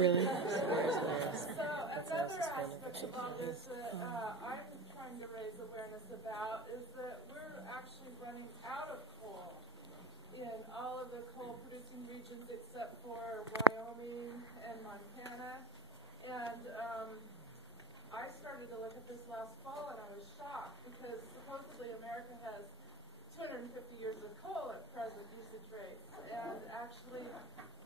Really? So another aspect of all this that I'm trying to raise awareness about is that we're actually running out of coal in all of the coal-producing regions except for Wyoming and Montana. And I started to look at this last fall, and I was shocked because supposedly America has 250 years of coal at present usage rates, and actually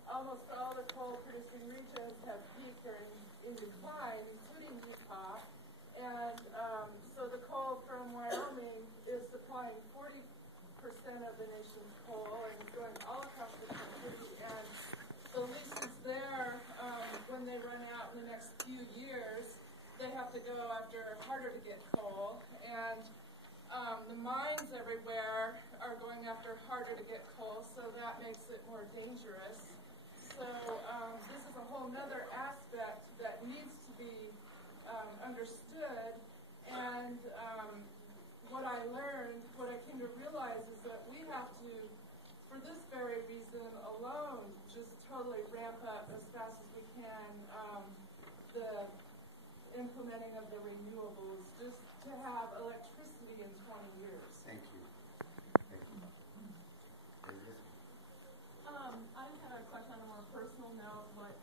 almost all the coal-producing regions have peaked or in decline, including Utah. And so the coal from Wyoming is supplying 40% of the nation's coal and is going all across the country. And the leases there, when they run out in the next few years, they have to go after harder to get coal. And the mines everywhere are going after harder to get coal, so that makes it more dangerous. So this is a whole other aspect that needs to be understood. And what I learned, what I came to realize is that we have to, for this very reason alone, just totally ramp up as fast as we can the implementing of the renewables, just to have electricity in 20 years. Thank you. Thank you. I had a question on a more personal note. What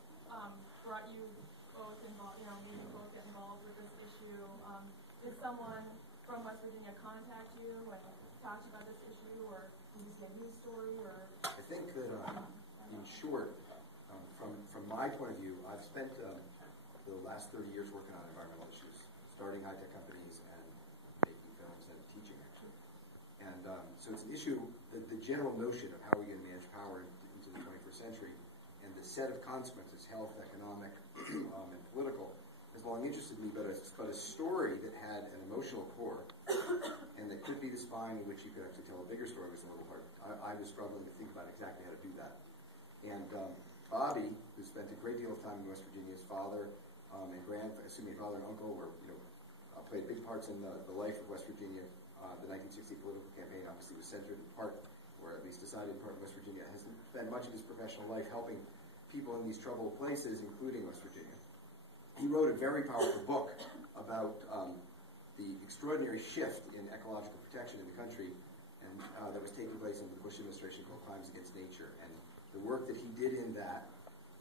brought you both involved, you both get involved with this issue? Did someone from West Virginia contact you and talk to you about this issue, or did you see a news story? Or I think that, in short, from my point of view, I've spent the last 30 years working on environmental issues, starting high-tech companies and making films and teaching, actually. And so it's an issue, the general notion of how we're going to manage power into the 21st century and the set of consequences, health, economic, and political, has long interested me, but a story that had an emotional core and that could be the spine in which you could actually tell a bigger story was a little hard. I was struggling to think about exactly how to do that. And Bobby, who spent a great deal of time in West Virginia, his father and father and uncle were, played big parts in the life of West Virginia. The 1960 political campaign obviously was centered in part, or at least decided in part, in West Virginia. Has spent much of his professional life helping people in these troubled places, including West Virginia. He wrote a very powerful book about the extraordinary shift in ecological protection in the country, and that was taking place in the Bush administration called Crimes Against Nature. And the work that he did in that,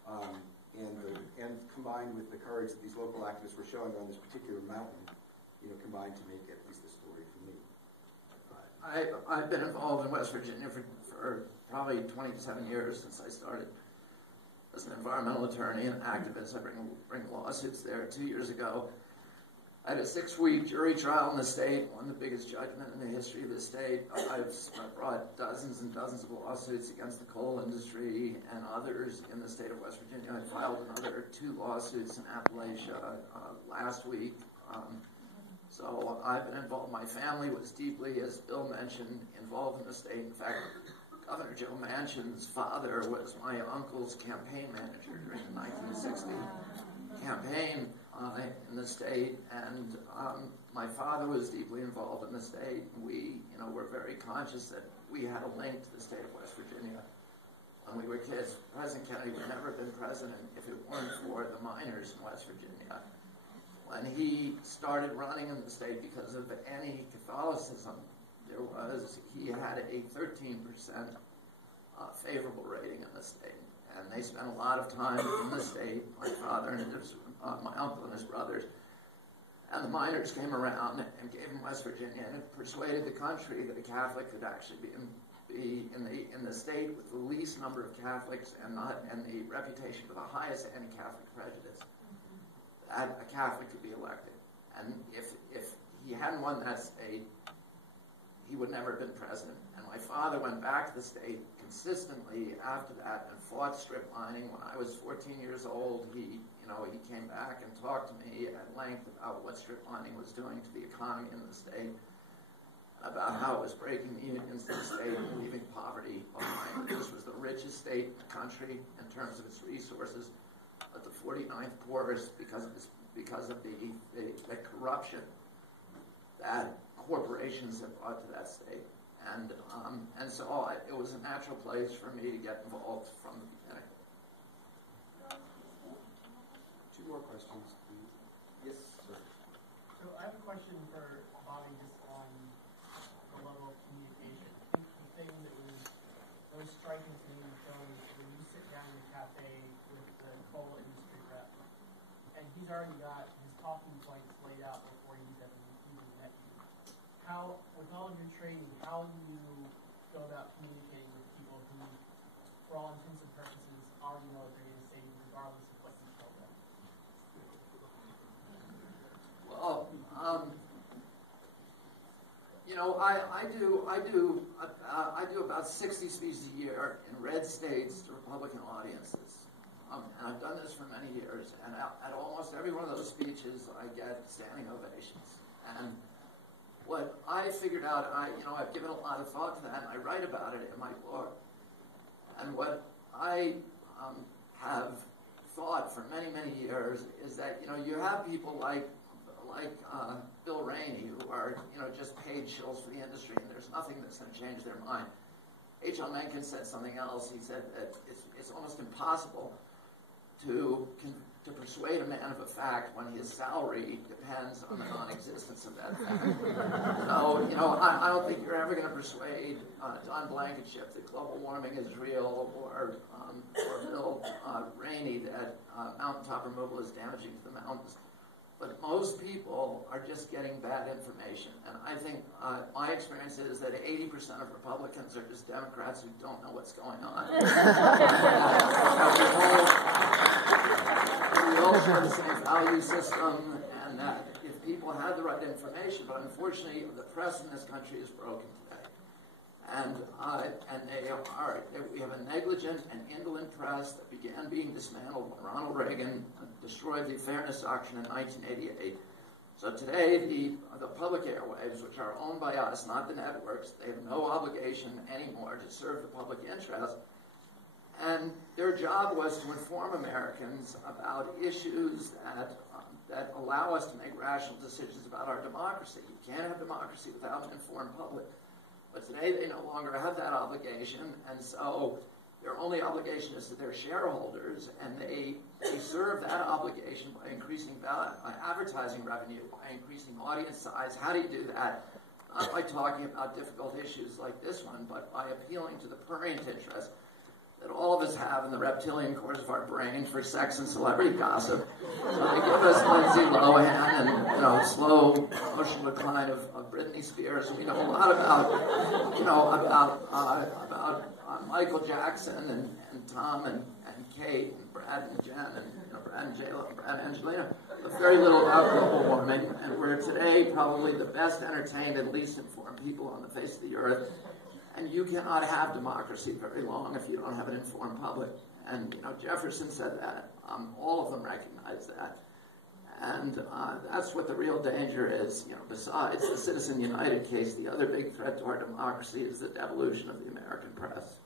and combined with the courage that these local activists were showing on this particular mountain, combined to make at least the story for me. I've been involved in West Virginia for probably 27 years since I started as an environmental attorney and activist. I bring lawsuits there. 2 years ago, I had a 6-week jury trial in the state, won the biggest judgment in the history of the state. I've brought dozens and dozens of lawsuits against the coal industry and others in the state of West Virginia. I filed another 2 lawsuits in Appalachia last week. So I've been involved. My family was deeply, as Bill mentioned, involved in the state. In fact, Governor Joe Manchin's father was my uncle's campaign manager during the 1960 campaign in the state, and my father was deeply involved in the state. We, were very conscious that we had a link to the state of West Virginia when we were kids. President Kennedy would never have been president if it weren't for the miners in West Virginia. When he started running in the state because of anti-Catholicism, he had a 13% favorable rating in the state. And they spent a lot of time in the state, my father and my uncle and his brothers. And the miners came around and gave him West Virginia, and it persuaded the country that a Catholic could actually be in the state with the least number of Catholics and the reputation for the highest anti-Catholic prejudice. That a Catholic could be elected. And if he hadn't won that state, he would never have been president. And my father went back to the state consistently after that and fought strip mining. When I was 14 years old, he came back and talked to me at length about what strip mining was doing to the economy in the state, about how it was breaking the unions in the state and leaving poverty behind. This was the richest state in the country in terms of its resources, but the 49th poorest because of the corruption that corporations have brought to that state. And so it was a natural place for me to get involved from the beginning. more questions, please. Yes, sir. So I have a question for Bobby just on the level of communication. I think the thing that was most striking to me in the film is when you sit down in the cafe with the coal industry rep, and he's already got his talking points laid out before he's even met you. How, with all of your training, how do you go about communicating with people who, for all intents and purposes, already know what they're going to say regardless of what you tell them? Well, you know, I do about 60 speeches a year in red states to Republican audiences. And I've done this for many years, and at almost every one of those speeches, I get standing ovations. And what I figured out, I've given a lot of thought to that, and I write about it in my book. And what I have thought for many, many years is that, you have people like Bill Haney, who are, just paid shills for the industry, and there's nothing that's going to change their mind. H.L. Mencken said something else. He said that it's almost impossible to persuade a man of a fact when his salary depends on the non-existence of that fact. I don't think you're ever going to persuade Don Blankenship that global warming is real, or Bill Haney that mountaintop removal is damaging to the mountains. But most people are just getting bad information. And I think my experience is that 80% of Republicans are just Democrats who don't know what's going on. We all share the same value system, and that if people had the right information, but unfortunately the press in this country is broken today. And we have a negligent and indolent press that began being dismantled when Ronald Reagan destroyed the Fairness Auction in 1988. So today, the public airwaves, which are owned by us, not the networks, they have no obligation anymore to serve the public interest. And their job was to inform Americans about issues that allow us to make rational decisions about our democracy. You can't have democracy without an informed public. But today they no longer have that obligation, and so their only obligation is to their shareholders, and they serve that obligation by increasing advertising revenue, by increasing audience size. How do you do that? Not by talking about difficult issues like this one, but by appealing to the prurient interest that all of us have in the reptilian cores of our brain for sex and celebrity gossip. So they give us Lindsay Lohan and slow emotional decline of Britney Spears. And we know a lot about Michael Jackson and Tom and Kate and Brad and Jen and Brad and J-Lo and Brad and Angelina. But very little about global warming. And we're today probably the best entertained and least informed people on the face of the earth. And you cannot have democracy very long if you don't have an informed public. And, Jefferson said that. All of them recognize that. And that's what the real danger is. Besides the Citizen United case, the other big threat to our democracy is the devolution of the American press.